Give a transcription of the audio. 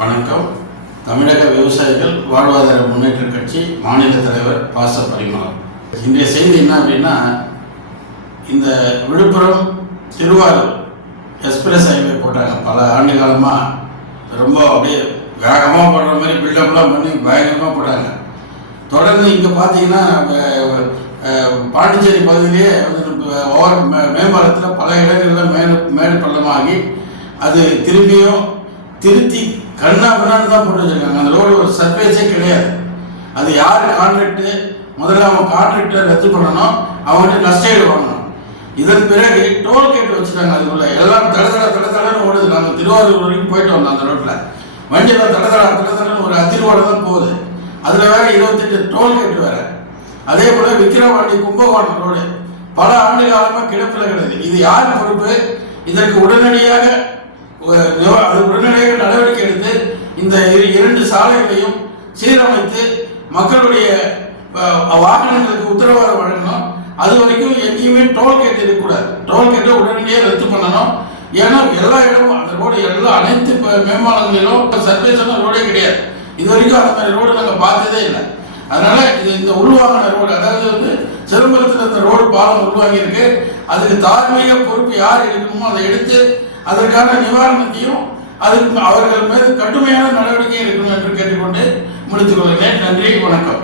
வணக்கம். தமிழக விவசாயிகள் வாழ்வாதார முன்னேற்ற கட்சி மாநில தலைவர் பாச பரிமளம். இன்றைய செய்தி என்ன அப்படின்னா, இந்த விழுப்புரம் திருவாரூர் எக்ஸ்பிரஸ் ஹைவே போட்டாங்க. பல ஆண்டு காலமாக ரொம்ப அப்படியே வேகமாக போடுற மாதிரி பில்டப்லாம் பண்ணி பயங்கரமாக போட்டாங்க. தொடர்ந்து இங்கே பார்த்தீங்கன்னா பாண்டிச்சேரி பகுதியிலேயே வந்து ஓவர் மேம்பாலத்தில் பல இடங்களில் மேடு பள்ளமாகி அது திரும்பியும் திருத்தி கண்ணா பின்னான்னு தான் போட்டு வச்சுருக்காங்க. அந்த ரோடு ஒரு சர்ஃபேஸே கிடையாது. அது யார் கான்ட்ராக்டு, முதல்ல அவன் கான்ட்ராக்டை ரத்து பண்ணணும், அவங்ககிட்ட நஷ்டஈடு வாங்கணும். இதன் பிறகு டோல்கேட் வச்சுட்டாங்க. அதுக்குள்ள எல்லாம் தடதடன்னு ஓடுது. நாங்கள் திருவாரூர் வரைக்கும் போயிட்டு வந்தோம். அந்த ரோட்டில் வண்டியெல்லாம் தடதடன்னு ஒரு அதிர்வோடு தான் போகுது. அதில் வேறு 28 டோல்கேட் வேறு. அதே போல் விக்கிரவாண்டி கும்பகோணம் ரோடு பல ஆண்டு காலமாக கிடப்பில் கிடக்குது. இது யார் பொறுப்பு? இதற்கு உடனடியாக நடவடிக்கை எடுத்து இந்த 2 சாலைகளையும் சீரமைத்து மக்களுடைய வாகனங்களுக்கு உத்தரவாதம் வழங்கணும். அது வரைக்கும் எங்கேயுமே டோல்கேட் இருக்கக்கூடாது. டோல்கேட்டை உடனடியாக ரத்து பண்ணணும். ஏன்னா எல்லா இடமும் அந்த ரோடு அனைத்து மேம்பாலங்களிலும் சர்வீஸான ரோடே கிடையாது. இது வரைக்கும் அந்த மாதிரி ரோடு நாங்கள் பார்த்ததே இல்லை. அதனால இந்த உள்வாங்கின ரோடு, அதாவது வந்து சிதம்பரத்தில் இந்த ரோடு பாலம் உள்வாங்கி இருக்கு. அதுக்கு தார்மீக பொறுப்பு யார் எடுக்கணுமோ அதை எடுத்து அதற்கான நிவாரணத்தையும் அதுக்கு அவர்கள் மீது கடுமையான நடவடிக்கை எடுக்கணும் என்று கேட்டுக்கொண்டு முடித்துக் கொள்கிறேன். நன்றி, வணக்கம்.